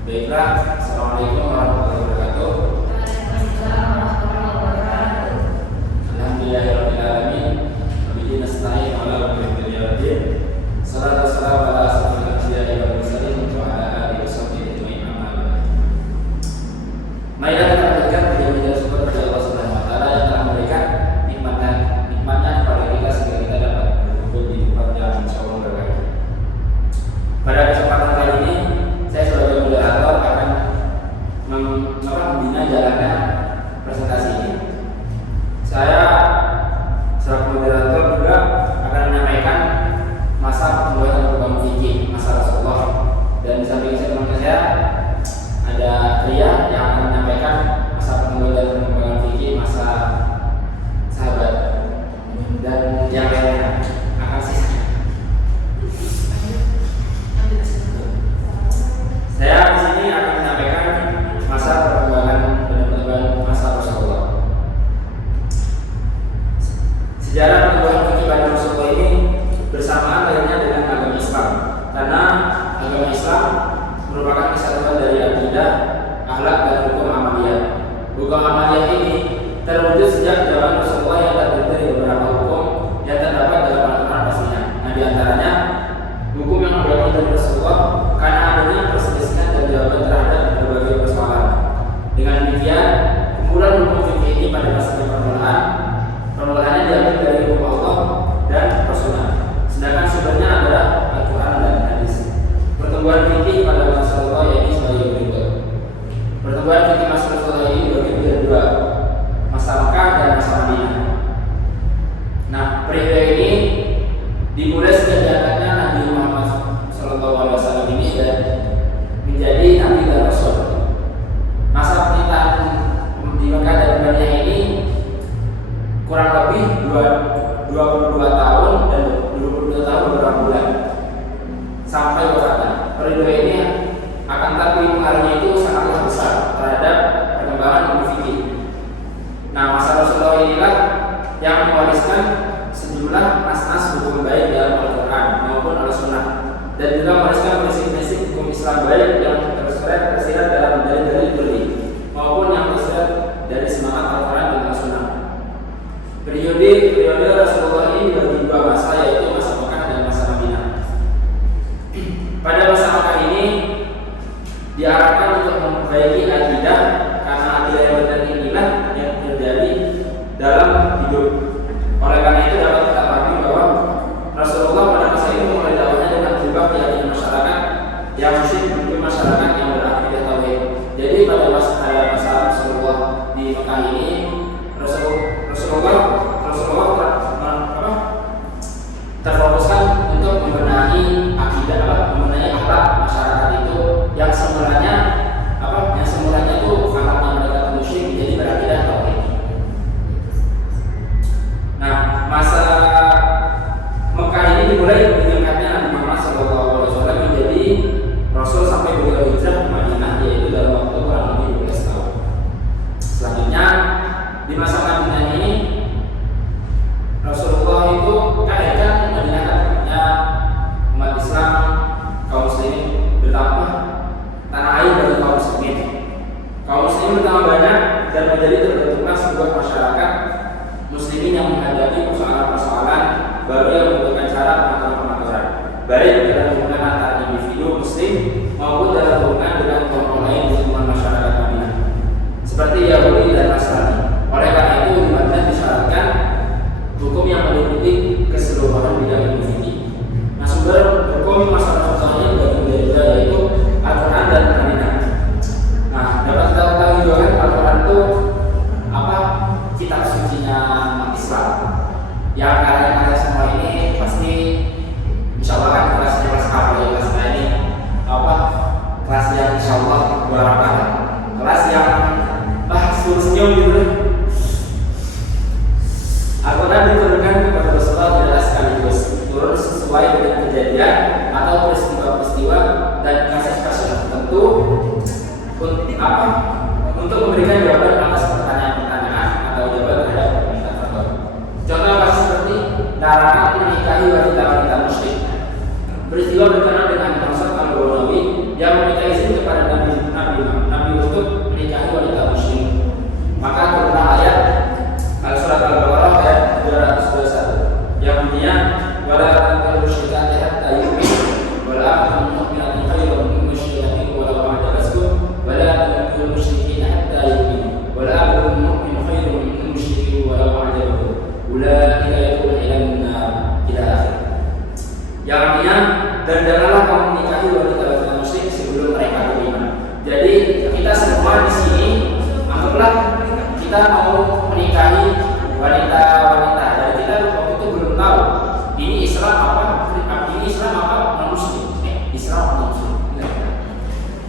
Baiklah, Assalamualaikum warahmatullahi wabarakatuh. Alhamdulillahirrahmanirrahim. Wabillahi nasta'in ala umuri dunya. Salatu wassalamu ala asyrofil anbiya'i wal mursalin wa ala alihi washabbihi ajma'in, amma ba'd. Mari kita lanjutkan puji-pujian syukur kepada Allah Subhanahu wa taala yang telah memberikan nikmatnya kepada kita sehingga kita dapat berkumpul di tempat yang insyaallah berkah. Pada kesempatan kali ini saya sebagai moderator akan membina jalannya presentasi ini. Saya sebagai moderator juga akan menyampaikan masa pertumbuhan dan perkembangan fikih masa Rasulullah, dan di samping saya ada Ria yang akan menyampaikan masa pertumbuhan dan perkembangan fikih masa sahabat, dan yang lainnya akan sisa. Saya di sini akan menyampaikan masa perkembangan dan perkembangan masa Rasulullah. Sejarah perkembangan fikih pada Rasulullah ini bersamaan lainnya dengan agama Islam, karena agama Islam merupakan kesatuan dari akidah, akhlak, dan hukum amaliyah. Hukum amaliyah ini terwujud sejak zaman Rasulullah yang terdiri dari beberapa hukum yang terdapat dalam Al-Quran pastinya. Nah, di antaranya hukum yang berasal dari Rasulullah karena adanya perselisihan dan jawaban terhadap berbagai persoalan. Dengan demikian, kumpulan hukum fikih ini pada masa permulaannya diambil dari hukum Allah dan Rasulullah, sedangkan sumbernya adalah Al-Quran dan Hadis. Pertumbuhan fikih pada masa Rasulullah ini sebagai berikut. Pertumbuhan fikih masa Rasulullah ini dibagi menjadi dua, masa Mekah dan masa Madinah. Nah, periode ini dimulai sejak diangkatnya Nabi Muhammad SAW ini dan menjadi Nabi dan Rasul. Masa pemerintahan di Mekah dan Madinah ini kurang lebih 22 tahun dan 22 tahun beberapa bulan sampai wafatnya. Periode ini akan tapi pengaruhnya itu sangatlah besar terhadap perkembangan ilmu fikih. Nah, masa Rasulullah inilah yang mewariskan sejumlah nas-nas hukum baik dalam Al-Quran maupun Al-Sunnah, dan juga mewariskan prinsip-prinsip hukum Islam baik yang tersirat dalam dalil-dalil beli maupun yang tersirat dari semangat Al-Quran dan Al-Sunnah. Periode Rasulullah ini dibagi dua masa, yaitu masa Mekah dan masa Madinah. Pada masa Mekah ini diarahkan untuk memperbaiki akidah, karena akidah yang benar inilah yang terjadi dalam hidup. Oleh karena itu dapat kita pahami bahwa Rasulullah pada masa itu mulai dakwahnya dengan berubah keyakinan masyarakat yang musyrik menuju masyarakat yang berakidah tauhid. Jadi pada masa Rasulullah di Mekah ini Rasulullah terfokuskan untuk membenahi akidah, membenahi akhlak masyarakat itu yang semulanya itu akhlaknya mereka musyrik jadi berakidah tauhid. Nah, masa Mekah ini dimulai diangkatnya Nabi Muhammad SAW menjadi Rasul sampai beliau hijrah ke Madinah, yaitu dalam waktu kurang lebih 12 tahun. Selanjutnya di masa Madinah ini Rasulullah itu kan Madinah tempatnya umat Islam, kaum muslimin bertambah, tanah air bagi kaum muslimin. Kaum muslimin bertambah banyak dan menjadi terbentuklah sebuah masyarakat muslimin yang menghadapi persoalan-persoalan baru yang membutuhkan cara pengaturan, baik dalam hubungan antar individu muslim maupun dalam hubungan dengan kaum lain di lingkungan masyarakat Madinah, seperti Yahudi dan Nasrani. Oleh karena itu di Madinah disyaratkan hukum yang meliputi keseluruhan bidang ilmu fikih. Nah, sumber hukum masa Rasulullah ini dibagi dua, yaitu Al-Quran dan Madinah. Nah, dapat kita ketahui juga kan Al-Quran itu kitab sucinya umat Islam. Yang karya-karya semua ini pasti insya Allah kan kelas apa ya, kelas ini kelasnya Jadi kita semua di sini, anggaplah kita mau menikahi wanita-wanita, dan kita waktu itu belum tahu ini Islam apa, ini Islam apa, non Muslim, Islam non Muslim.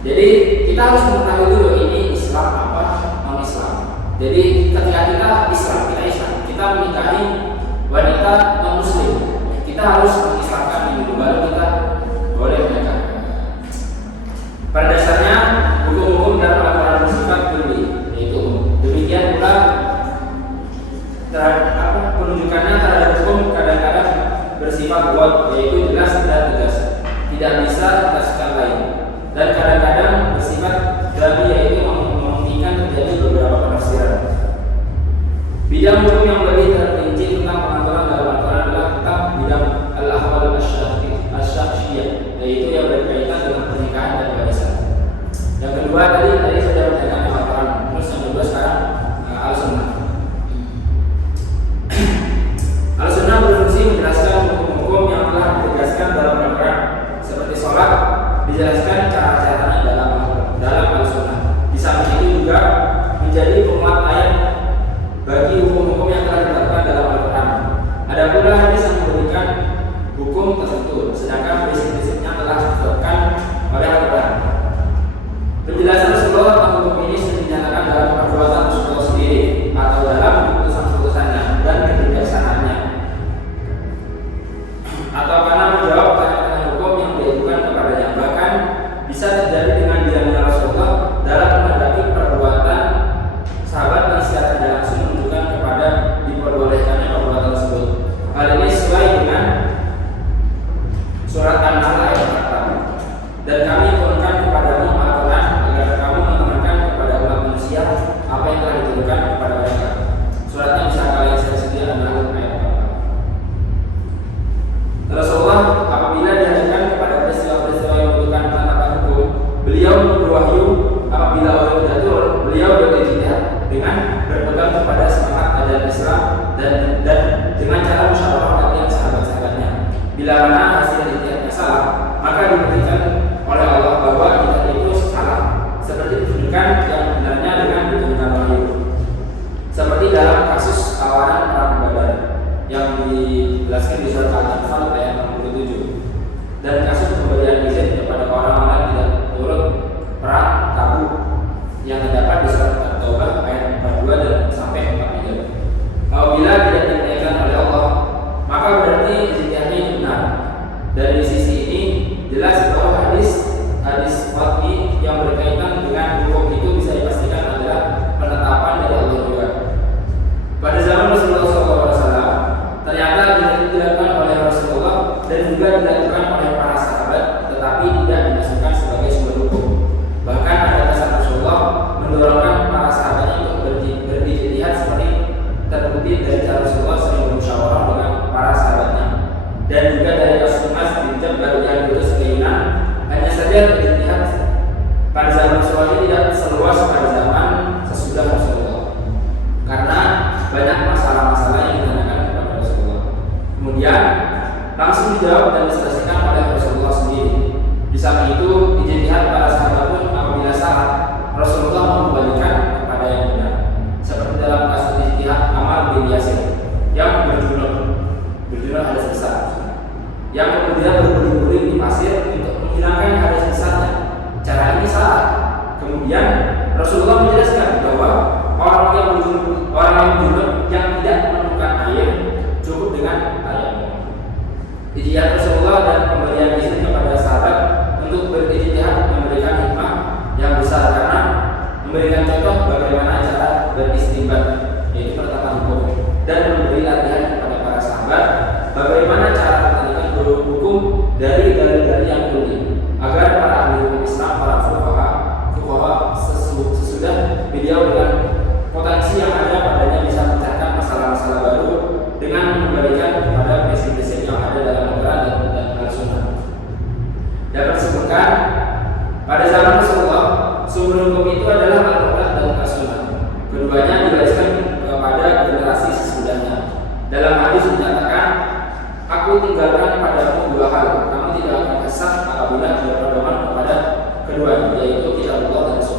Jadi kita harus mengetahui dulu ini Islam apa, non Islam. Jadi ketika kita Islam, kita menikahi wanita non Muslim, kita harus mengislamkan dulu baru kita boleh menikah. Pada dasarnya hukum-hukum dalam Al-Quran bersifat kulli, yaitu demikian pula terhadap penunjukannya terhadap hukum kadang-kadang bersifat buat, yaitu jelas dan tegas, tidak bisa ditegaskan lain, dan kadang-kadang bersifat dari, yaitu memungkinkan terjadi beberapa penafsiran. Bidang hukum yang lebih terperinci tentang pengaturan dalam Al-Quran adalah tentang bidang al-ahwal asy-syakhsiyah, yaitu yang berkaitan dengan pernikahan dan warisan. Yang kedua tadi sudah berkaitan dengan Al-Quran, terus yang kedua sekarang Al-Sunnah. Al-Sunnah berfungsi menjelaskan hukum-hukum yang telah ditegaskan dalam Al-Quran, seperti sholat dijelaskan cara-caranya dalam Al-Sunnah. Di samping itu juga menjadi penguat ayat bagi hukum-hukum yang telah ditetapkan dalam Al-Quran. Ada pula hadis yang memberikan hukum tertentu, sedangkan prinsip-prinsipnya telah ditetapkan oleh Al-Quran. Penjelasan Rasulullah tentang hukum ini sudah dinyatakan dalam perbuatan Rasulullah sendiri atau dalam keputusan-keputusannya dan kebijaksanaannya, atau karena menjawab tanya-tanya hukum yang diajukan kepadanya. Bahkan bisa terjadi dengan diamnya Rasulullah dalam menghadapi perbuatan sahabat yang secara tidak langsung menunjukkan kepada diperbolehkannya perbuatan tersebut. Hal ini sesuai dengan surat An-Nahl ayat 4. Dan kami turunkan kepadamu Al-Quran agar kamu menerangkan kepada umat manusia apa yang telah diturunkan kepada mereka. Suratnya bisa kalian cari An-Nahl ayat 4. Rasulullah apabila diajukan kepada peristiwa-peristiwa yang membutuhkan penetapan hukum, beliau berwahyu. Apabila wahyu tidak turun, beliau berijtihad dengan berpegang kepada semangat ajaran Islam dan dengan cara musyawarah dengan sahabat-sahabatnya. Bila mana hasil ijtihadnya salah, maka dibuktikan oleh Allah bahwa ijtihad itu salah, seperti ditunjukkan yang benarnya dengan diturunkan wahyu. Seperti dalam kasus tawaran perang Badar yang dijelaskan di surat Al-Anfal ayat 67, dan kasus pemberian izin kepada orang-orang yang tidak turut perang Tabuk yang terdapat di surat At-Taubah ayat 42 dan sampai 43. Apabila tidak dimuliakan oleh Allah, maka berarti ijtihadnya itu benar. Dari sisi ini jelas bahwa hadis qat'i yang berkaitan dengan hukum itu bisa dipastikan adalah penetapan dari Allah juga. Pada zaman Rasulullah SAW, ternyata dilakukan oleh Rasulullah dan juga dilakukan oleh para sahabat, tetapi tidak dimasukkan sebagai sumber hukum. Bahkan ada kesan Rasulullah mendorongkan para sahabatnya untuk berijtihad, seperti terbukti dari cara Rasulullah sering bermusyawarah dengan para sahabatnya, dan juga dari kasus Mas bin Jabal yang diutus ke Yunan. Hanya saja berijtihad pada zaman Rasulullah ini tidak seluas pada zaman sesudah Rasulullah, karena banyak masalah-masalah yang ditanyakan kepada Rasulullah. Kemudian langsung dijawab dan diselesaikan oleh Rasulullah sendiri. Di samping itu, ijtihad para sahabat pun apabila salah, Rasulullah mengembalikan kepada yang benar. Seperti dalam kasus ijtihad Ammar bin Yasir yang berjunur hadas besar, yang kemudian berguling-guling di pasir untuk menghilangkan hadas besarnya. Cara ini salah. Kemudian Rasulullah menjelaskan bahwa orang yang berjunur yang tidak menemukan air cukup dengan air. Ijtihad Rasulullah dan pemberian izin kepada sahabat untuk berijtihad memberikan hikmah yang besar, karena memberikan contoh bagaimana cara beristinbat, yaitu penetapan hukum, dan memberi latihan kepada para sahabat bagaimana cara menentukan hukum dari dalil-dalil yang kulli, agar para ahli hukum Islam, para fuqaha sesudah beliau dengan potensi yang ada padanya bisa memecahkan masalah-masalah baru dengan mengembalikan kepada prinsip-prinsip yang ada dalam Al-Quran dan Al-Sunnah. Dapat disebutkan pada zaman Rasulullah, sumber hukum itu adalah Al-Quran dan Al-Sunnah. Keduanya digariskan kepada generasi sesudahnya. Dalam hadis dinyatakan, aku tinggalkan padamu dua hal, kamu tidak akan sesat apabila berpedoman kepada keduanya, yaitu kitab Allah dan Sunnah.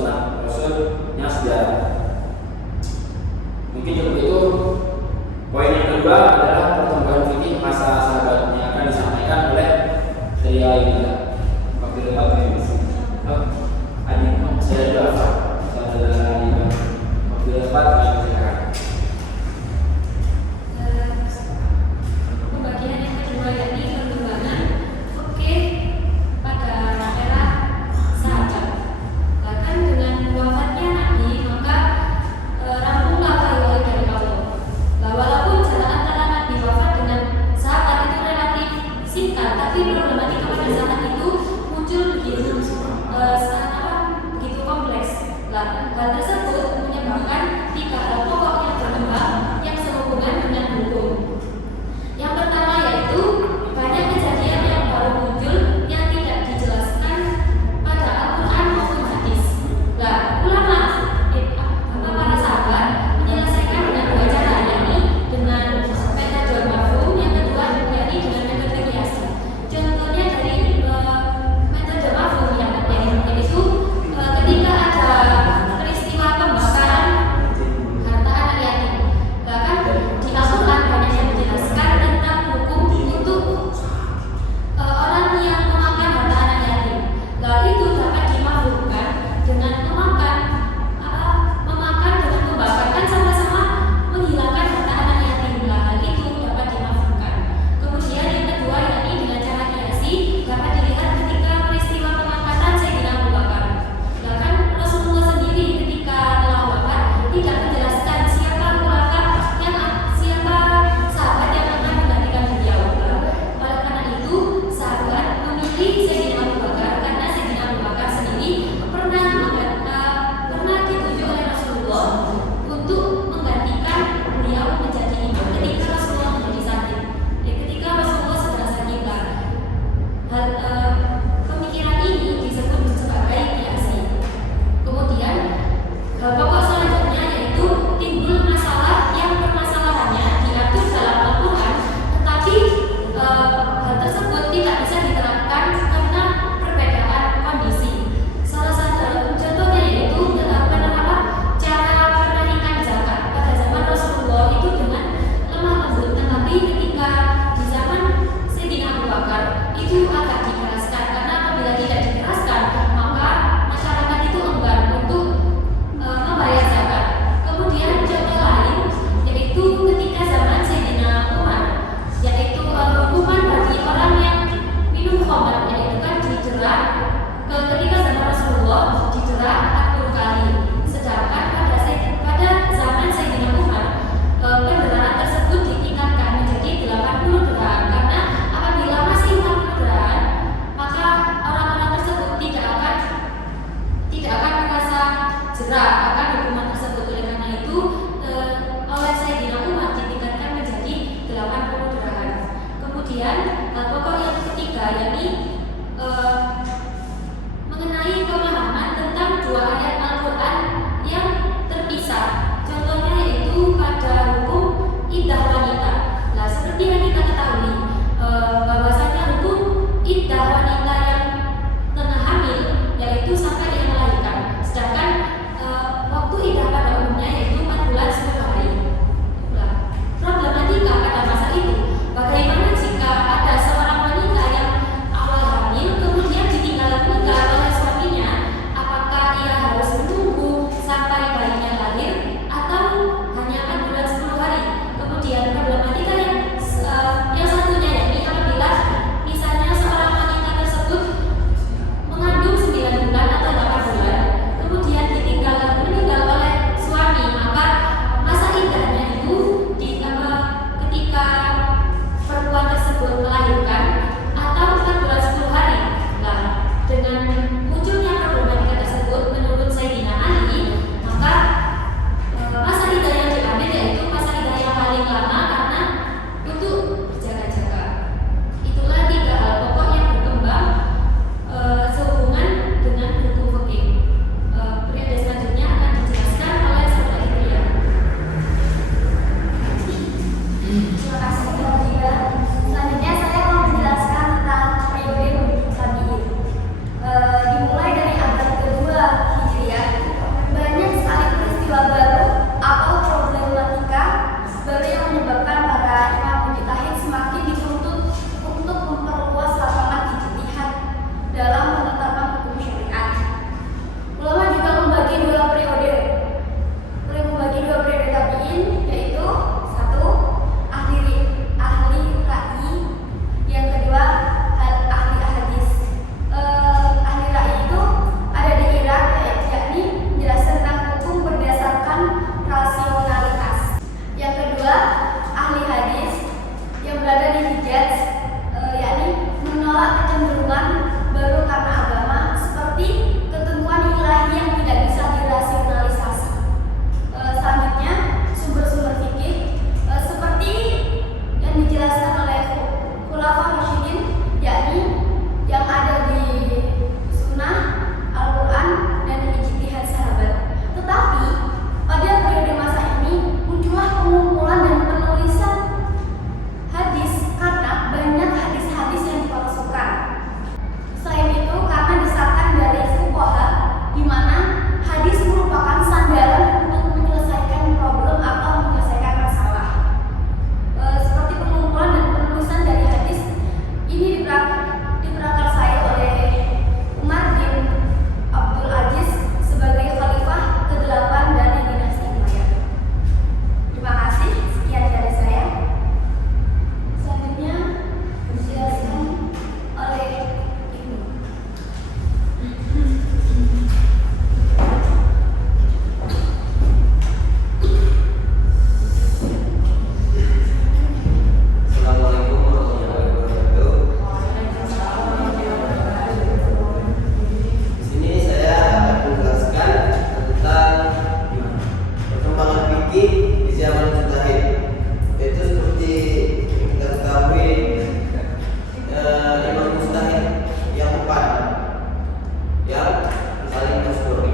paling masyhur.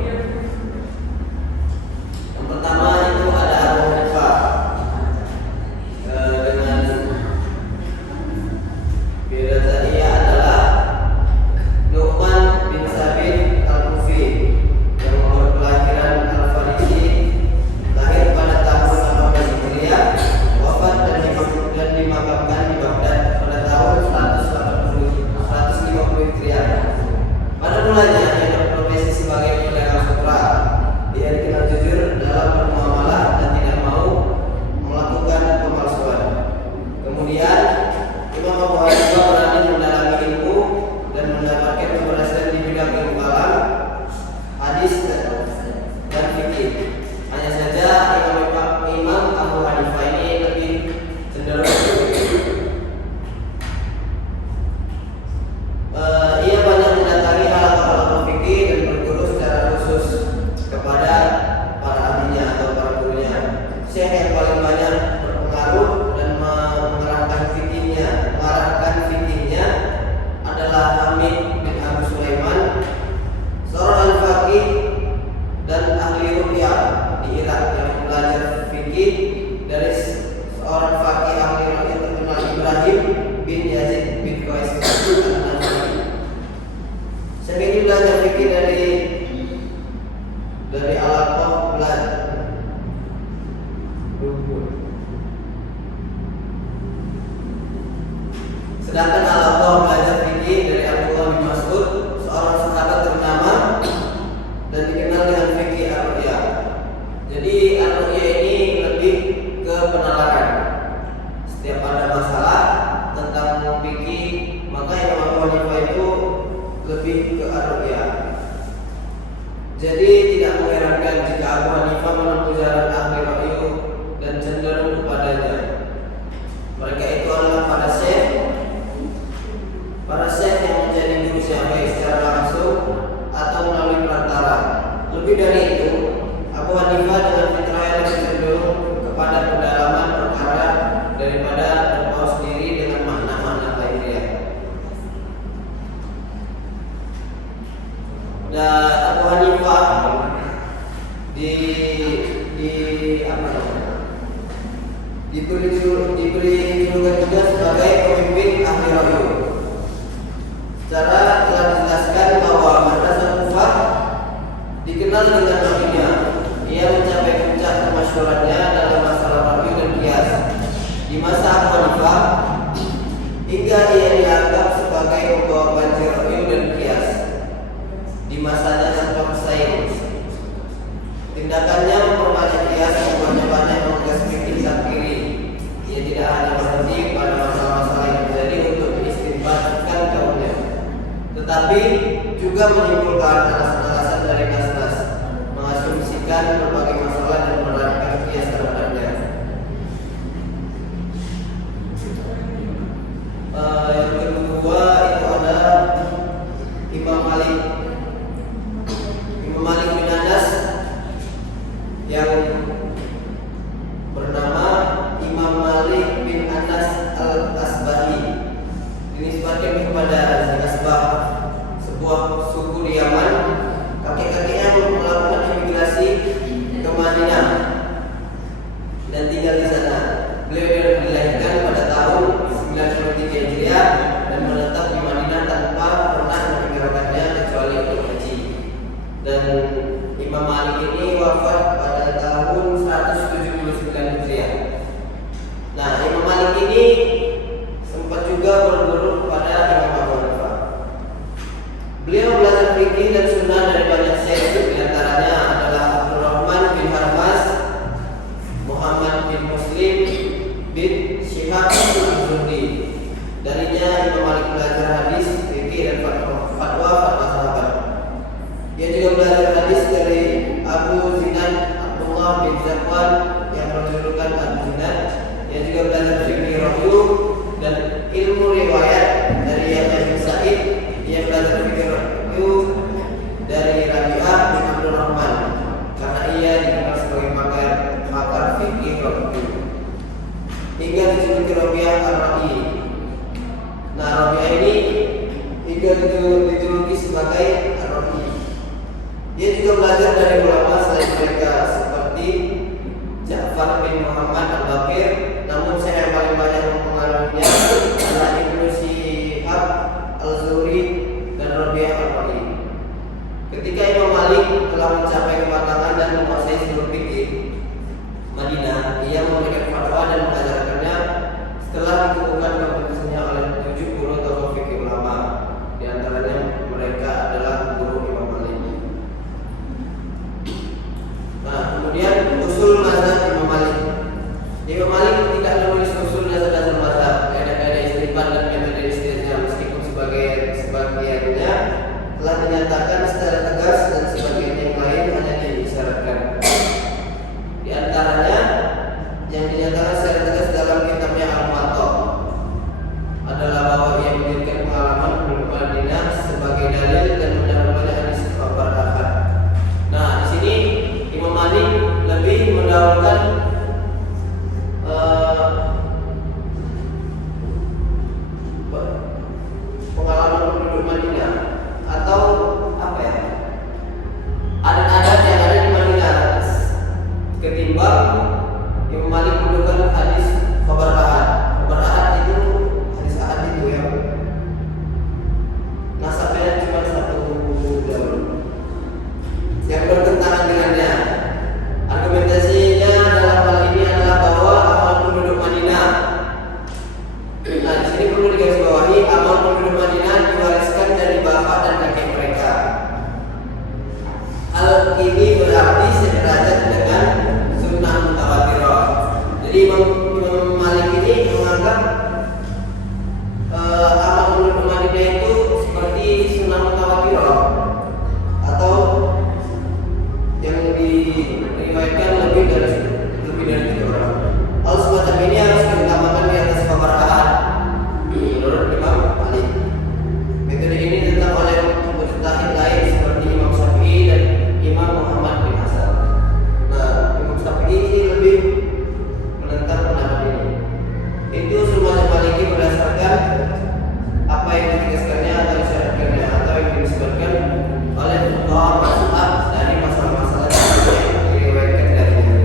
Yang pertama itu ada Abu Hanifah dengan beda dia adalah Nu'man bin Sabit Al-Kufi yang berkelahiran Al-Farisi, lahir pada tahun 18 Hijriah, wafat dan dimakamkan di Baghdad pada tahun 150 Hijriah. Pada mulanya ia berprofesi sebagai pedagang sutra. Dia dikenal jujur dalam bermuamalah dan tidak mau melakukan pemalsuan. Kemudian Imam Abu Hanifah berani mendalami ilmu dan mendapatkan keberhasilan di bidang ilmu kalam, hadis dan fikih. Hanya saja Imam Abu Hanifah ini lebih cenderung ia banyak mendatangi halaqah fikih dan berguru secara khusus kepada para ahlinya atau para gurunya. Syekh yang paling banyak berpengaruh dan mengarahkan fikihnya adalah Hamid bin Abu Sulaiman, seorang al-faqih dan ahli ruqyah di Irak yang belajar fikih dari seorang faqih ahli ruqyah terkenal Ibrahim bin Yazid bin Qais al-Nakhai. Syekh ini belajar fikih dari Al-Aqah belajar. Sedangkan Al-Aqah belajar fikih dari Abdullah bin Mas'ud, seorang sahabat ternama dan dikenal dengan fikih ar-ru'yah. Jadi ar-ru'yah ini lebih ke penalaran. Setiap ada masalah tentang fikih, maka Imam Abu Hanifah itu lebih ke ar-ru'yah. Jadi tidak mengherankan jika Abu Hanifah menempuh jalan ahli ra'yu dan cenderung kepadanya. Mereka itu adalah para syekh yang menjadi guru Syafi'i secara langsung atau melalui perantara. Lebih dari itu, Abu Hanifah dengan fitrah yang lebih cenderung kepada pendalaman perkara daripada berpaus sendiri dengan makna-makna lahiriah. Dan Abu Hanifah diberi julukan juga sebagai pemimpin ahli ra'yu. Secara telah dijelaskan bahwa Madrasah Kufah dikenal dengan namanya. Ia mencapai puncak kemasyhurannya dalam masalah ra'yu dan qiyas di masa Abu Hanifah, hingga ia dianggap sebagai pembawa banjir ra'yu dan qiyas di masanya Syafi'i Said. Tindakannya memperbanyak qiyas, membuatnya banyak menggas fikih takfiri. Ia tidak hanya berhenti pada masalah-masalah yang terjadi untuk diistinbatkan kaumnya, tetapi juga menimbulkan alasan-alasan dari nas-nas, mengasumsikan berbagai masalah dan menerapkan qiyas terhadapnya. Yang kedua itu ada Imam Malik bin Anas yang bernama Imam Malik bin Anas al-Asbahi, dinisbatkan kepada Asbah, sebuah suku di Yaman. Kakek-kakeknya melakukan imigrasi ke Madinah dan tinggal di sana. Beliau dilahirkan pada tahun 93 Hijriah dan menetap di Madinah tanpa pernah meninggalkannya kecuali untuk haji. Dan Imam Malik ini wafat pada tahun 179 Hijriah. Nah, Imam Malik ini sempat juga berguru kepada Imam Abu Hanifah. Beliau belajar fikih dan sunnah dari banyak syekh, di antaranya adalah Abdurrahman bin Harmas, Muhammad bin Muslim bin Syihab al-Zuhri. Darinya Imam Malik belajar hadis, fikih dan fatwa sahabat. Dia juga belajar hadis dari Abu Zinad dari ulama selain mereka seperti Ja'far bin Muhammad Al-Baqir, namun saya yang paling banyak mempengaruhinya adalah Ibnu Syihab Al-Zuhri dan Rabi'ah Al-Ra'i. Ketika Imam Malik telah mencapai kematangan dan menguasai seluruh fikih Madinah, ia memberikan fatwa dan mengajarkannya setelah dikukuhkan kompetisinya oleh 70 tokoh fikih ulama. Di antaranya mereka adalah guru Imam Malik. Nah, kemudian usul mazhab Imam Malik. Imam Malik tidak menulis usul dasar-dasar mazhab, kaidah-kaidah istinbat dan metode istihad, meskipun sebagiannya telah dinyatakan secara tegas dan sebagian yang lain hanya diisyaratkan. Di antaranya yang dinyatakan secara tegas dalam kitabnya Al-Muwatta adalah bahwa ia memberikan pengalaman penduduk Madinah sebagai dalil dan mendahulukan hadis khabar ahad. Nah, di sini Imam Malik lebih mendahulukan pengalaman penduduk Madinah atau apa ya? Adat-adat yang ada di Madinah ketimbang Imam Malik mendahulukan hadis khabar ahad. Khabar ahad itu hadis ahad itu yang nasabnya cuma satu jalur yang bertentangan dengannya. Argumentasinya dalam hal ini adalah bahwa amal penduduk Madinah. Nah, di sini perlu digarisbawahi, amal penduduk Madinah diwariskan dari bapak dan kakek mereka. Hal ini berarti sederajat dengan sunnah mutawatirah. Jadi Imam Malik ini menganggap amal penduduk Madinah itu seperti sunnah mutawatirah atau yang diriwayatkan lebih dari 3 orang. Hal semacam ini harus diutamakan di atas khabar ahad menurut Imam Malik. Metode ini ditentang oleh mujtahid lain seperti Imam Syafi'i dan Imam Muhammad bin Hasan. Nah, Imam Syafi'i ini lebih menentang pendapat ini. Itu semua Maliki berdasarkan apa yang ditegaskannya atau disyaratkannya atau yang disebutkan oleh fuqaha mazhab dari masalah-masalah yang diriwayatkan darinya.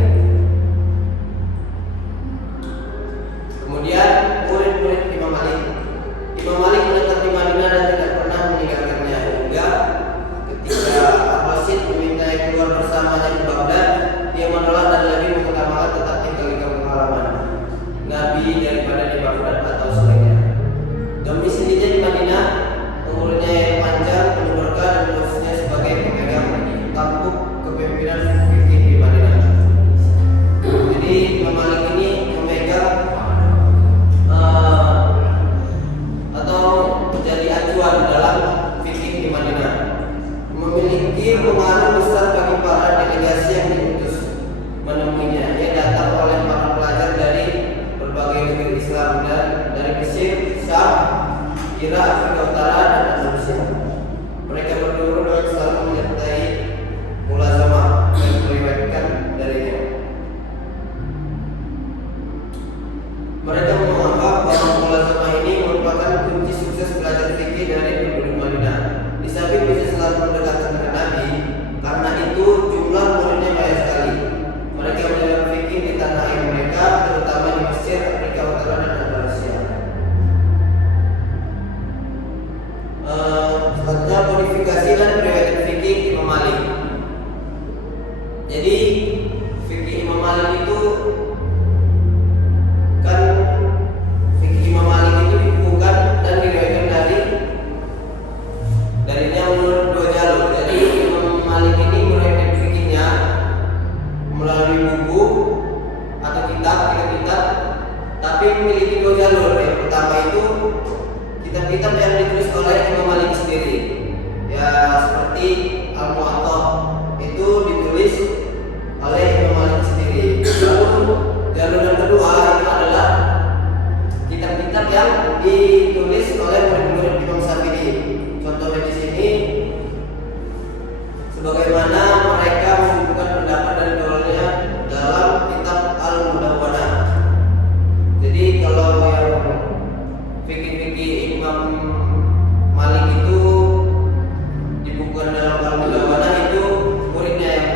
Kemudian murid-murid Imam Malik. Imam Malik menetap di Madinah dan tidak pernah meninggalkannya, hingga ketika Al-Rasyid memintanya keluar bersamanya ke Baghdad, dia menolak dan lebih mengutamakan tetap tinggal di kampung halaman Nabi daripada di Baghdad atau selainnya. Domisilinya di Madinah, umurnya yang panjang, penuh berkah dan posisinya sebagai pemegang tampuk kepemimpinan fikih di Madinah. Jadi Imam Malik ini memegang atau menjadi acuan dalam fikih di Madinah, memiliki pengaruh besar bagi para delegasi yang diutus menemuinya. Ia datang oleh para pelajar dari berbagai negeri Islam dan dari Mesir, Syam, Irak, Afrika Utara, dan Indonesia. Mereka berdua dengan selalu menyertai mulazamah dan meriwayatkan darinya. Mereka menganggap bahwa mulazamah ini merupakan kunci sukses belajar fikih dari penduduk Madinah. Di samping bisa selalu mendekatkan ke Nabi, karena itu jumlah muridnya banyak sekali. Mereka belajar fikih di tanah air mereka, terutama di Mesir, Afrika Utara, dan Indonesia. Selanjutnya kodifikasi dan periwayatan fikih Imam Malik. Jadi fikih Imam Malik itu kan fikih Imam Malik itu dibukukan dan diriwayatkan darinya menurut 2 jalur. Jadi Imam Malik ini meriwayatkan fikihnya melalui buku atau kitab, tapi memiliki 2 jalur. Yang pertama itu kitab-kitab yang ditulis oleh Imam Malik sendiri, ya seperti Al-Muwatta itu ditulis oleh Imam Malik sendiri. Lalu jalur yang kedua itu adalah kitab-kitab yang ditulis oleh murid-murid Imam Syafi'i. Contohnya di sini, sebagaimana mereka menunjukkan pendapat dan dalilnya dalam kitab Al-Mudawwanah. Jadi kalau yang fikih-fikih Imam Malik itu dibukukan dalam Al-Mudawwanah, itu muridnya yang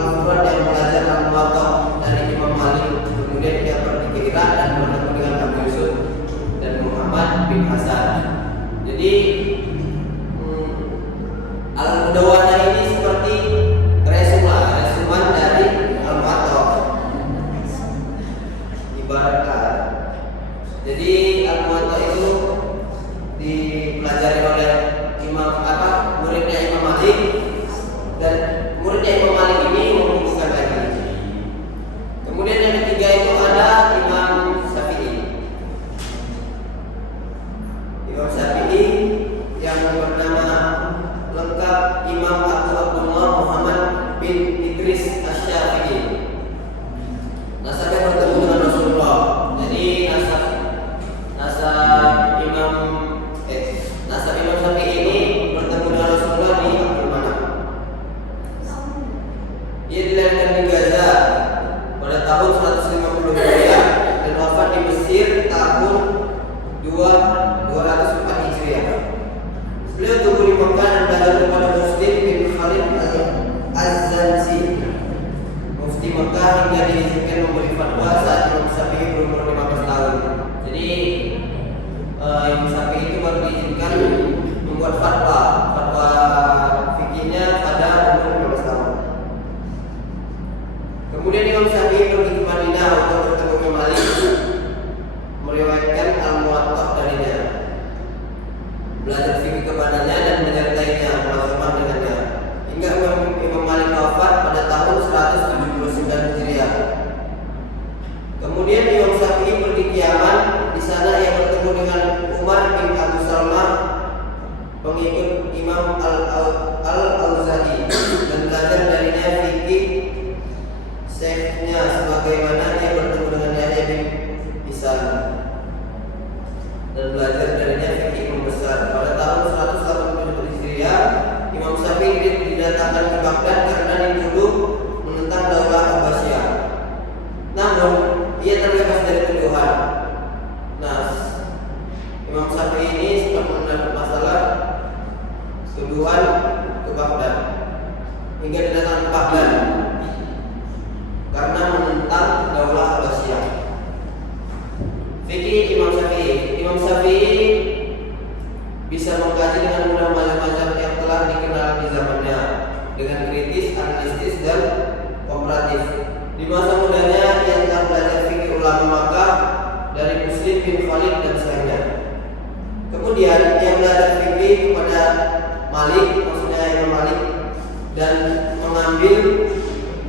Al-Quran yang belajar Al-Muwatta dari Imam Malik. Kemudian dia pergi ke Irak dan bertemu dengan Abu Yusuf dan Muhammad bin Hasan. Jadi Al-Mudawana ini seperti resuman dari Al-Muwatta. Ibaratkan. Jadi Al-Muwatta itu dipelajari oleh muridnya Imam Malik, dan muridnya Imam Malik ini membukukan lagi. Kemudian yang ketiga itu ada Imam Syafi'i. Imam Syafi'i yang bernama lengkap Imam Abu Abdullah Muhammad bin Idris Asy-Syafi'i. Nasabnya bertemu dengan Rasulullah. Jadi nasab Imam Syafi'i ini bertemu dengan Rasulullah di Abdul Manaf. Ia dilahirkan di Gaza pada tahun 150 Hijriah dan wafat di Mesir tahun 204 Hijriah. Beliau tumbuh di Mekah dan belajar kepada Muslim bin Khalid Az-Zanzi, mufti Mekah, hingga diizinkan memberi fatwa saat Imam Syafi'i berumur 15 tahun. Jadi Imam Syafi'i itu baru diizinkan membuat fatwa fikihnya pada umur 15 tahun. Kemudian Imam Syafi'i pergi ke Madinah untuk bertemu Imam Malik, meriwayatkan Al-Muwatta darinya, belajar fikih kepadanya dan menyertainya, bersama dengannya, hingga Imam Malik wafat pada tahun 179 Hijriah. Kemudian Imam Syafi'i pergi ke Yaman. Di sana ia bertemu dengan Umar bin Abu Salmah, pengikut Imam Al-Auza'i, dan belajar darinya fikih syekhnya, sebagaimana ia bertemu dengan Yahya bin Hisan dan belajar darinya fikih membesar. Pada tahun 187 Hijriah, Imam Syafi'i didatangkan ke Baghdad karena dituduh menentang Daulah Abbasiyah. Namun ia terbebas dari tuduhan. Imam Syafi'i ini sempat mendapat masalah tuduhan ke Baghdad, hingga didatangkan ke Baghdad karena menentang Daulah Abbasiyah. Fikih Imam Syafi'i bisa mengkaji dengan mudah mazhab-mazhab yang telah dikenal di zamannya dengan kritis, analitis, dan komparatif. Di masa mudanya ia telah belajar fikih ulama Makkah dari Muslim bin Khalid dan selainnya. Kemudian ia belajar fikih kepada Malik, maksudnya Imam Malik, dan mengambil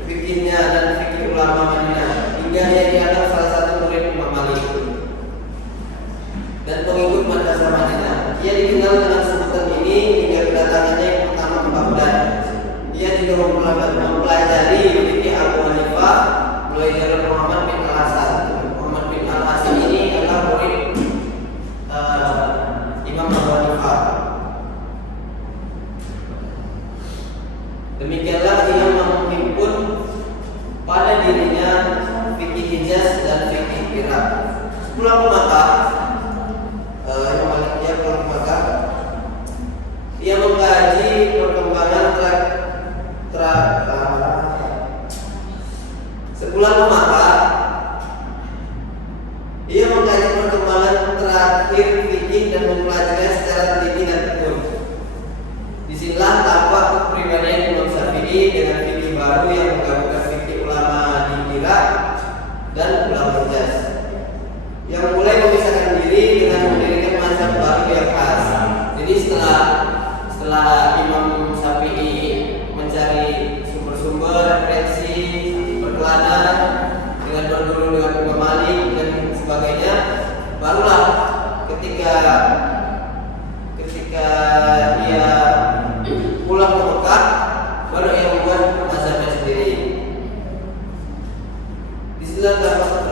fikihnya dan fikih ulama Madinah, hingga ia dianggap salah satu murid Imam Malik dan pengikut madrasah Madinah. Ia dikenal dengan sebutan ini hingga kedatangannya yang pertama ke Baghdad. Ia juga mempelajari fikih Abu Hanifah mulai dari Muhammad bin Al-Hasan. Muhammad bin Al-Hasan ini adalah murid Imam Abu Hanifah. Demikianlah ia menghimpun pada dirinya fikih Hijaz dan fikih Irak. Pulang ke Makkah, Imam Malik dia pulang ke Makkah. Ia mengkaji perkembangan sebulan ke Makkah. Ia mengkaji perkembangan terakhir fikih dan mempelajarinya secara teliti dan tekun. Disinilah tampak kepribadian Imam Syafi'i dengan fikih baru yang menggabungkan fikih ulama di Irak dan ulama Hijaz, yang mulai memisahkan diri dengan mendirikan mazhab baru yang khas. Jadi setelah Imam Syafi'i mencari sumber-sumber referensi, berkelana dengan berguru dengan Imam Malik dan sebagainya, barulah ketika dia pulang ke Mekah, baru ia membuat mazhabnya sendiri. Di sini terdapat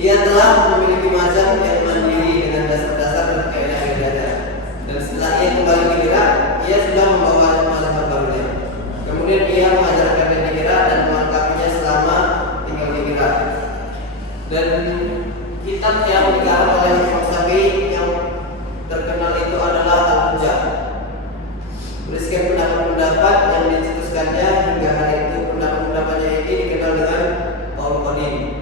Ia telah memiliki mazhab yang mandiri dengan dasar-dasar dan kaidah yang ada. Dan setelah ia kembali ke Irak, ia sudah membawa mazhab barunya. Kemudian ia mengajarkannya di Irak dan melengkapinya selama tinggal di Irak. Dan kitab yang dikarang oleh Imam Syafi'i yang terkenal itu adalah Al-Hujjah. Berisikan pendapat-pendapat yang dicetuskannya hingga hari itu. Pendapat-pendapatnya ini dikenal dengan Qaul Qadim.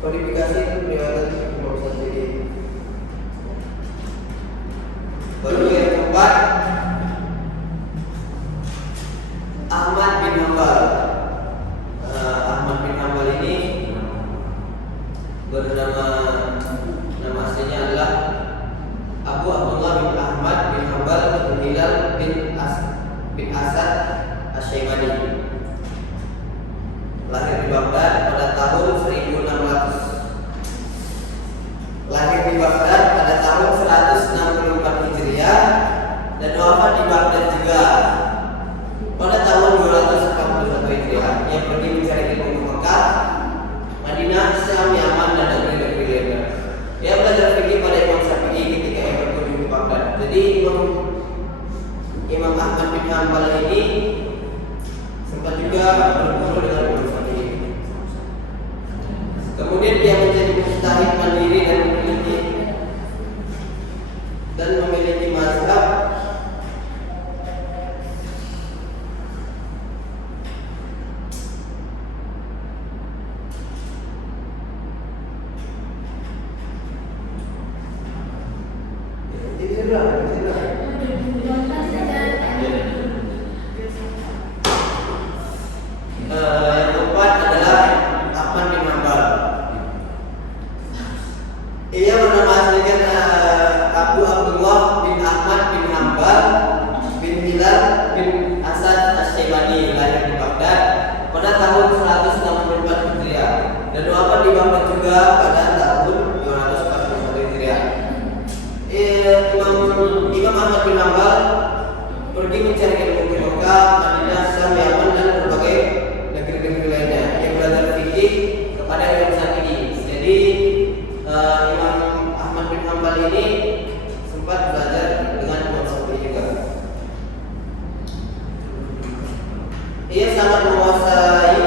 Kodifikasi riwayat Imam Syafi'i. Baru yang keempat, Ahmad bin Hanbal. Ahmad bin Hanbal ini nama aslinya adalah Abu Abdullah bin Ahmad bin Hanbal bin Hilal bin Asad Asy-Syaibani. Lahir di Baghdad pada tahun 1600. Lahir di Baghdad pada tahun 164 Hijriah dan wafat di Baghdad juga pada tahun 241 Hijriah. Ia pergi mencari ilmu ke Mekah, Madinah, Syam, Yaman dan negeri-negeri lainnya. Ia belajar fikih pada Imam Syafi'i ketika ia berkunjung ke Baghdad. Jadi Imam Ahmad bin Hanbal ini sempat juga berguru dengan Imam Syafi'i. Kemudian dia menjadi mujtahid mandiri dan memiliki mazhab yang keempat adalah Ahmad bin Hanbal. Ia bernama aslinya Abu Abdullah bin Ahmad bin Hanbal bin Hilal bin Asad Asy-Syaibani, lahir di Baghdad pada tahun 164 Hijriah dan wafat di Baghdad juga pada tahun 241 Hijriah. Imam Ahmad bin Hanbal pergi mencari ilmu ke Mekah, Madinah, Syam, Yaman dan berbagai negeri-negeri lainnya. Ia belajar fikih kepada Imam Syafi'i. Jadi Imam Ahmad bin Hanbal ini sempat belajar dengan Imam Syafi'i juga. Ia sangat menguasai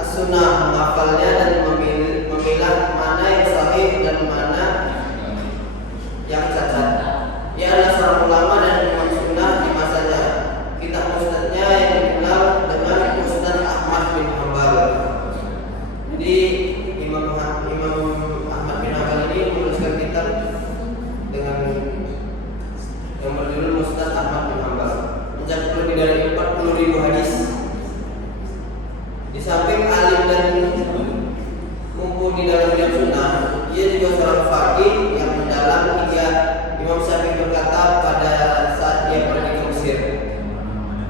as-sunnah, menghafalnya dan memilah mana yang sahih dan mana yang cacat. Ia adalah seorang ulama dan imam sunnah di masanya. Kitab musnadnya yang dikenal dengan Musnad Ahmad bin Hanbal. Jadi Imam Ahmad bin Hanbal ini menuliskan kitab dengan yang berjudul Musnad Ahmad bin Hanbal, mencakup lebih dari 40.000 hadis. Di samping alim dan mumpuni dalam bidang sunnah, ia juga seorang faqih yang mendalam hingga Imam Syafi'i berkata pada saat dia pergi ke Mesir.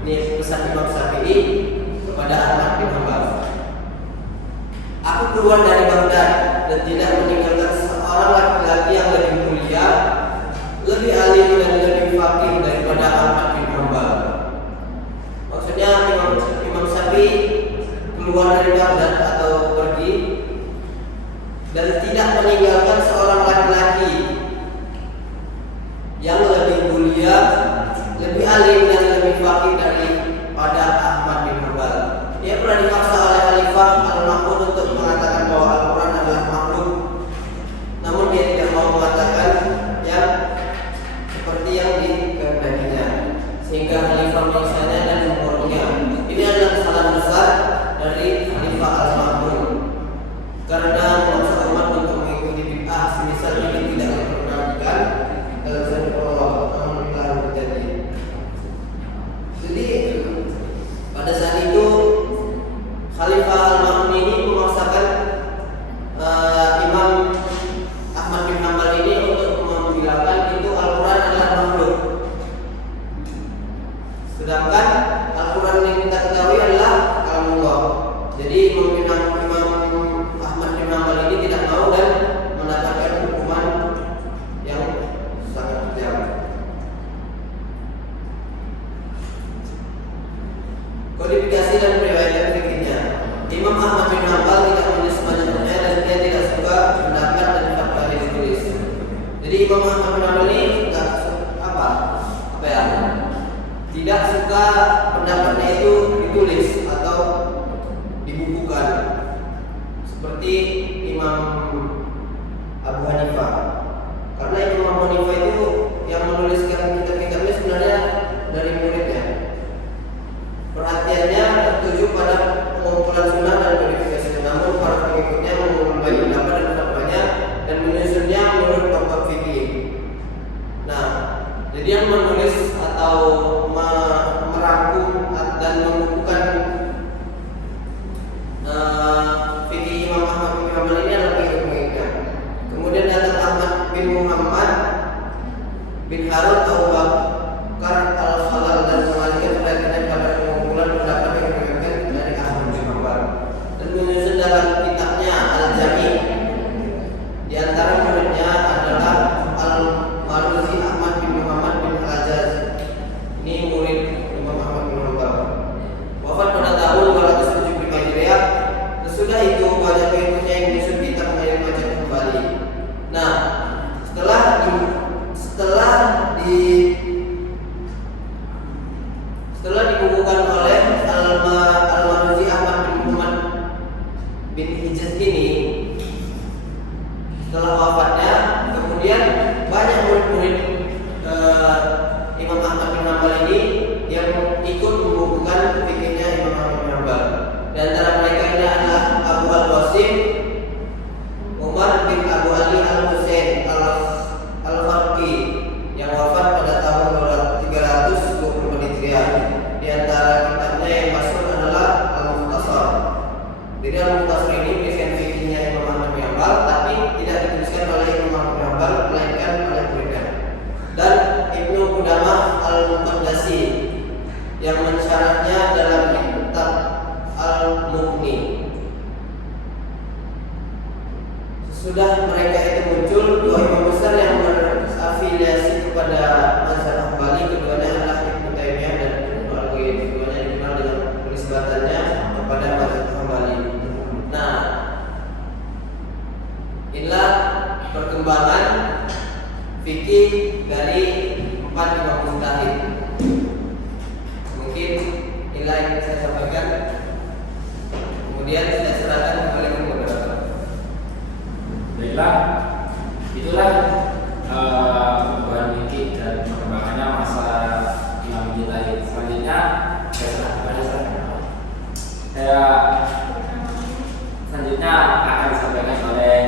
Ini pesan Imam Syafi'i kepada Ahmad bin Hanbal. Aku keluar dari Baghdad dan tidak meninggalkan seorang laki-laki yang lebih mulia, lebih alim dan lebih faqih daripada Ahmad bin Hanbal. Maksudnya Imam Syafi'i keluar dari Baghdad atau pergi dan tidak meninggalkan seorang laki-laki yang lebih mulia, lebih alim dan lebih faqih daripada Ahmad bin Hanbal. Ia pernah dipaksa oleh Khalifah Al-Ma'mun untuk mengatakan bahwa Al-Quran adalah makhluk, namun dia tidak mau mengatakan yang seperti yang dikehendakinya, sehingga Khalifah menyiksanya dan membunuhnya. Ini adalah kesalahan besar dari Khalifah Al Imam Ahmad bin Hanbal ini tidak suka pendapatnya itu ditulis atau dibukukan seperti Imam Abu Hanifah. Karena Imam Abu Hanifah itu yang menuliskan kitab-kitabnya sebenarnya dari muridnya. Perhatiannya tertuju pada pengumpulan sunnah dan kodifikasi, namun para pengikutnya mengubah pendapat dan fatwanya dan menyusunnya menurut bab fikih. Nah, jadi yang menulis atau merangkum dan membukukan fikih Imam Ahmad bin Hanbal ini adalah pengikut-pengikutnya. Kemudian datang Ahmad bin Muhammad bin Harun Abu Bakar al-Khalal dan mengalihkan perhatiannya pada pengumpulan pendapat yang diriwayatkan dari Ahmad bin Hanbal dan menyusun dalam kitabnya Al-Jami'. Di antara muridnya adalah Al-Maruzi Ahmad bin Muhammad bin Al-Ajaz. Ini murid Imam Ahmad bin Hanbal. Wafat pada tahun 275 Hijriah. Sesudah itu banyak pengikutnya yang menyusun kitab menjadi macam kembali. Nah, setelah dibukukan oleh Al-Maruzi Ahmad bin Muhammad bin Hijaz ini, setelah wafatnya, kemudian banyak murid-murid Imam Ahmad bin Hanbal ini yang ikut membukukan fikihnya Imam Ahmad bin Hanbal. Di antara mereka ini adalah Abu Al-Qasim Umar bin Abu Ali Al-Husain Al-Farqi yang wafat pada tahun 320 Hijriah. Di antara kitabnya yang masyhur adalah Al-Mukhtasar. Jadi Al-Mukhtasar ini berisikan fikihnya Imam Ahmad bin Hanbal, tapi tidak dituliskan oleh Imam Ahmad bin Hanbal, melainkan oleh muridnya. Dan Ibnu Qudamah Al-Muqaddasi yang mensyarahnya dalam kitab Al-Mughni. Sesudah mereka itu muncul dua imam besar yang berafiliasi kepada mazhab Hambali. Keduanya adalah Ibnu Taimiyah dan Ibnu Al-Qayyim. Keduanya dikenal dengan penisbatannya kepada mazhab Hambali. Nah, inilah perkembangan fikih dari 4 imam mujtahid. Mungkin inilah yang saya sampaikan. Kemudian saya serahkan kepada moderator. Baiklah, itulah perubahan fikih dan perkembangannya masa Imam Mujtahid. Selanjutnya saya serahkan kepada selanjutnya akan disampaikan oleh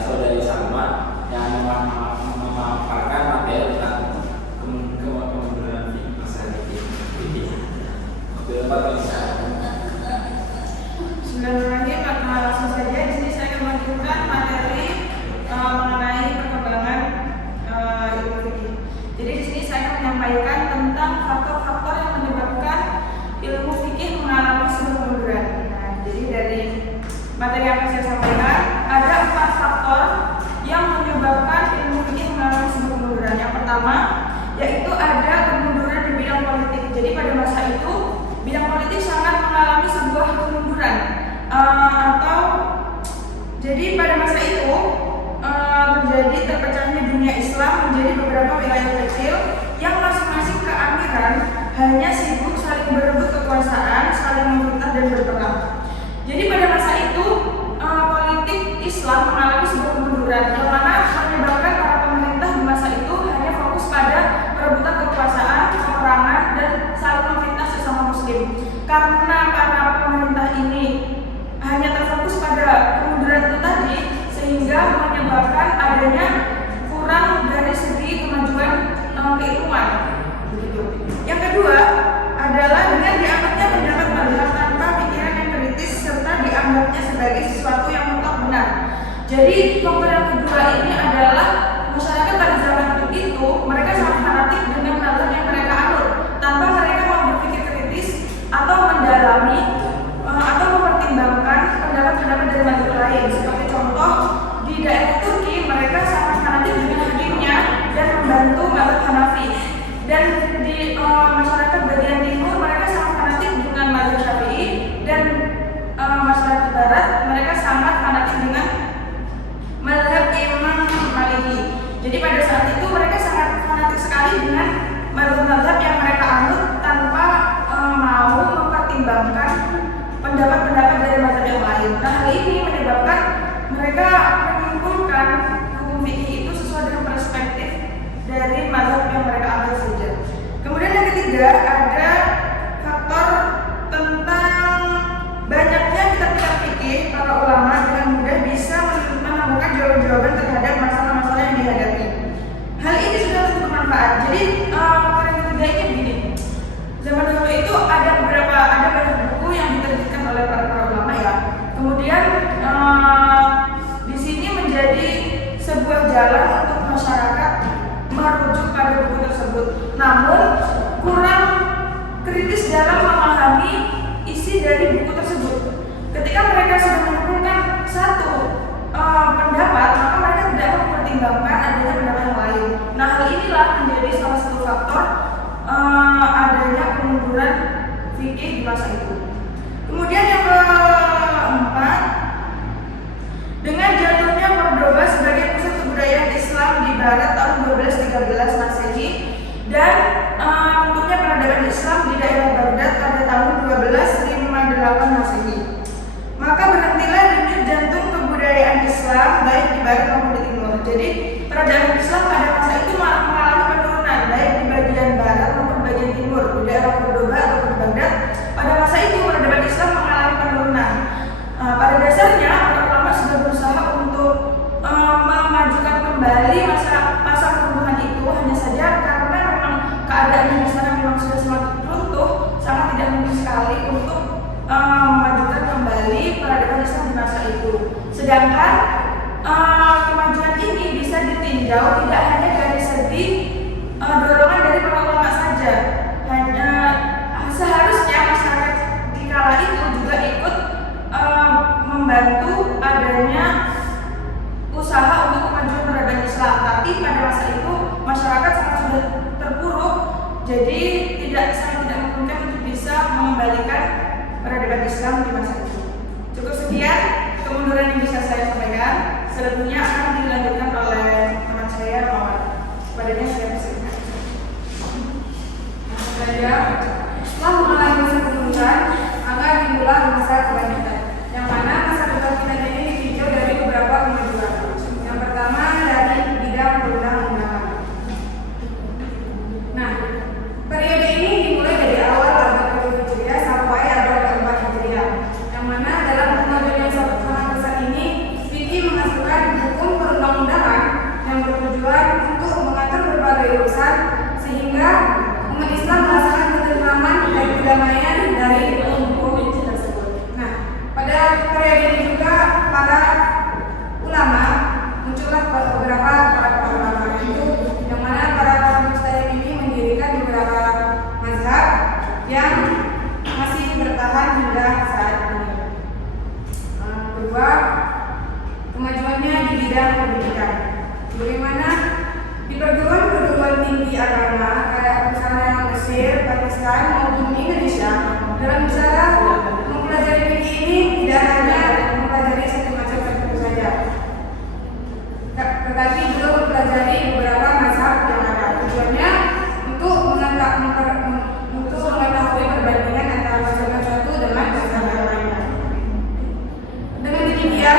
saudari Salma yang memaparkan materi tentang kemunduran masa fikih. Bismillahirrahmanirrahim. Langsung saja di sini saya akan menunjukkan materi mengenai perkembangan ilmu fikih. Jadi di sini saya akan menyampaikan tentang faktor-faktor yang menyebabkan ilmu fikih mengalami sebuah kemunduran. Nah, jadi dari materi yang akan saya sampaikan ada 4 faktor yang menyebabkan ilmu fikih mengalami sebuah kemunduran. Yang pertama yaitu ada kemunduran di bidang politik. Jadi pada masa itu bidang politik sangat mengalami sebuah kemunduran. Jadi pada masa itu terjadi terpecahnya dunia Islam menjadi beberapa wilayah kecil yang masing-masing keamiran hanya sibuk saling berebut kekuasaan, saling memerintah dan berperang. Jadi pada masa itu politik Islam mengalami sebuah kemunduran yang mana menyebabkan para pemerintah di masa itu hanya fokus pada perebutan kekuasaan, peperangan dan saling memfitnah sesama muslim. Karena para pemerintah ini hanya terfokus pada kemunduran itu tadi, sehingga menyebabkan adanya kurang dari segi kemajuan keilmuan. Yang kedua adalah dengan dianggapnya pendapat mazhab tanpa pikiran yang kritis serta dianggapnya sebagai sesuatu yang mutlak benar. Jadi faktor yang kedua ini adalah masyarakat pada zaman itu mereka sangat fanatik dengan mazhab yang mereka anut tanpa mereka mau berpikir kritis atau mendalami atau mempertimbangkan pendapat-pendapat dari mazhab lain. Seperti contoh di daerah Turki mereka sangat fanatik dengan hakimnya dan membantu mazhab Hanafi. Dan di masyarakat bagian timur mereka sangat fanatik dengan mazhab Syafi'i dan masyarakat barat mereka sangat fanatik dengan mazhab Imam Maliki. Jadi pendapat-pendapat dari mazhab yang lain. Nah, hal ini menyebabkan mereka menyimpulkan hukum fikih itu sesuai dengan perspektif dari mazhab yang mereka ambil saja. Kemudian yang ketiga ada faktor tentang banyaknya kitab-kitab fikih para ulama dengan mudah bisa menemukan jawaban-jawaban terhadap masalah-masalah yang dihadapi. Hal ini sudah tentu bermanfaat. Jadi faktor yang ketiga ini begini. Zaman dulu itu ada banyak buku yang diterbitkan oleh para ulama ya. Kemudian di sini menjadi sebuah jalan untuk masyarakat merujuk pada buku tersebut. Namun kurang kritis dalam memahami isi dari buku tersebut. Ketika mereka sudah menemukan satu pendapat, maka mereka tidak mempertimbangkan adanya pendapat yang lain. Nah, hal inilah menjadi salah satu faktor adanya kemunduran fikih di masa itu. Kemudian yang keempat, dengan jatuhnya Cordoba sebagai pusat kebudayaan Islam di Barat tahun 1213 Masehi dan bentuknya peradaban Islam di daerah Baghdad pada tahun 1258 Masehi, maka berhentilah denyut jantung kebudayaan Islam baik di Barat maupun di Timur. Jadi peradaban Islam pada masa itu mengalami penurunan baik di bagian Barat maupun bagian Timur di daerah Cordoba atau di Baghdad. Pada masa itu peradaban Islam mengalami penurunan. Pada dasarnya para ulama sudah berusaha untuk memajukan kembali masa pertumbuhan itu, hanya saja karena memang keadaan di sana memang sudah semakin runtuh, sangat tidak mungkin sekali untuk memajukan kembali peradaban Islam di masa itu. Sedangkan kemajuan ini bisa ditinjau tidak hanya dari segi dorongan dari para ulama saja. Hanya seharusnya masyarakat di kala itu juga ikut membantu adanya usaha untuk kemajuan peradaban Islam. Tapi pada masa itu masyarakat sangat sudah terpuruk, jadi sangat tidak mungkin untuk bisa mengembalikan peradaban Islam di masa itu. Cukup sekian kemunduran yang bisa saya sampaikan. Selebihnya akan dilanjutkan oleh teman saya Muhammad. Padanya saya persilakan. Setelah mengalami masa kemunduran, maka dimulai masa kebangkitan, yang mana masa kebangkitan ini ditinjau dari beberapa kemajuan. Yang pertama dari bidang perundang-undangan. Nah, periode ini dimulai dari awal abad ke-7 Hijriah sampai abad ke-4 Hijriah, yang mana dalam kemajuan yang sangat besar ini, fikih menghasilkan hukum perundang-undangan yang bertujuan untuk mengatur berbagai urusan sehingga umat Islam merasakan ketentraman dan kedamaian dari hukum tersebut. Nah, pada periode ini juga para ulama muncullah beberapa para ulama itu, yang mana para mujtahid ini mendirikan beberapa mazhab yang masih bertahan hingga saat ini. Kedua, kemajuannya di bidang pendidikan. Bagaimana di perguruan tinggi agama kayak misalnya Mesir, Pakistan maupun Indonesia, dalam misalnya mempelajari fikih ini tidak hanya mempelajari satu macam tertentu saja, tetapi juga mempelajari beberapa mazhab yang ada. Tujuannya untuk mengetahui perbandingan antara mazhab satu dengan mazhab yang lainnya. Dengan demikian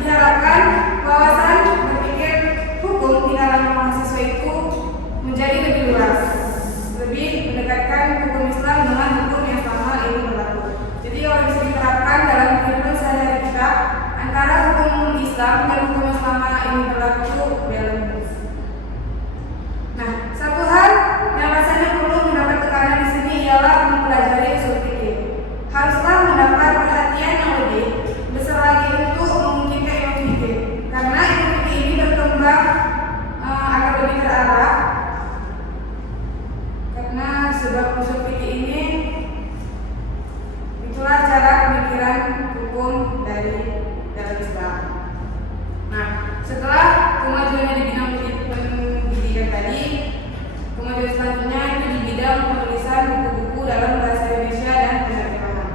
diharapkan wawasan berpikir hukum di kalangan mahasiswa itu menjadi lebih luas, lebih mendekatkan hukum Islam dengan hukum yang sama ini berlaku. Jadi kalau bisa diterapkan dalam kehidupan sehari-hari kita, antara hukum Islam dan hukum yang sama ini berlaku balance. Nah, satu hal yang rasanya perlu mendapat tekanan di sini ialah mempelajari usul fikih. Haruslah mendapat perhatian yang lebih besar lagi untuk memungkinkan ilmu fikih, karena ilmu fikih ini berkembang agar lebih terarah, karena sebab usul fikih ini itulah cara pemikiran hukum dari dalam Islam. Nah, setelah kemajuannya di bidang pendidikan tadi, kemajuan selanjutnya itu di bidang penulisan buku-buku dalam bahasa Indonesia dan penerjemahan.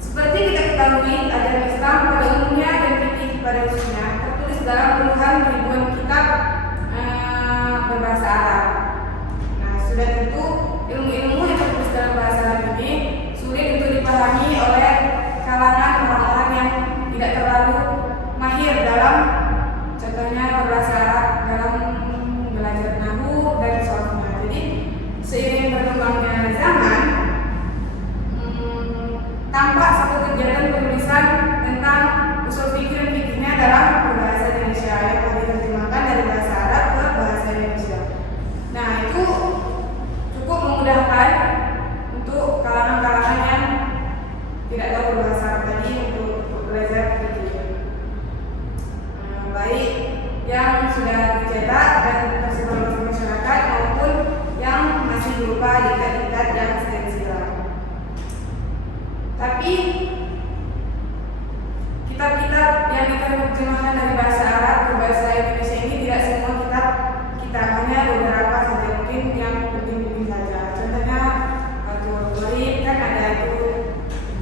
Seperti kita ketahui, ajaran Islam pada umumnya dan fikih pada khususnya tertulis dalam puluhan ribuan kitab berbahasa Arab. Nah, sudah tentu ilmu-ilmu yang tertulis dalam bahasa Arab ini sulit untuk dipahami oleh sudah dicetak dan tersebar luas di masyarakat maupun yang masih berupa diktat-diktat yang esensial. Tapi kitab-kitab yang diterjemahkan dari bahasa Arab ke bahasa Indonesia ini tidak semua kitab kita, hanya beberapa saja mungkin yang penting-penting saja. Contohnya Fathul Qorib kan ada itu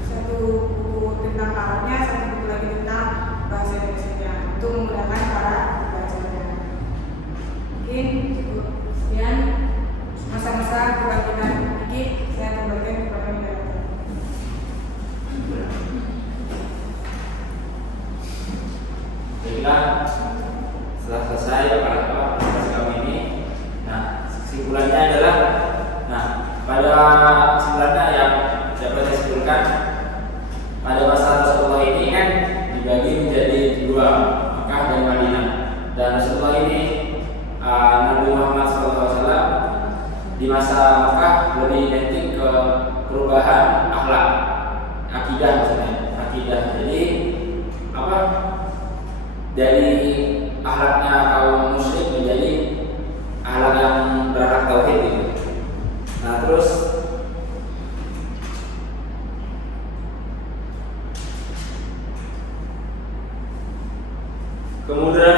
satu buku tentang Arabnya, satu buku lagi tentang bahasa Indonesia untuk memudahkan para pembacanya. Mungkin cukup sekian masa-masa kebangkitan sedikit saya kembalikan kepada moderator. Baiklah, setelah selesai para presentasi kami ini, nah kesimpulannya adalah, nah pada kesimpulannya yang dapat saya simpulkan, pada masa Rasulullah ini kan dibagi menjadi dua, Makkah dan Madinah. Dan Rasulullah ini Nabi Muhammad SAW di masa Makkah lebih identik ke perubahan akhlak, akidah maksudnya, akidah. Jadi apa? Dari akhlaknya kaum musyrik menjadi akhlak yang berakhlak tauhid gitu. Nah terus kemudian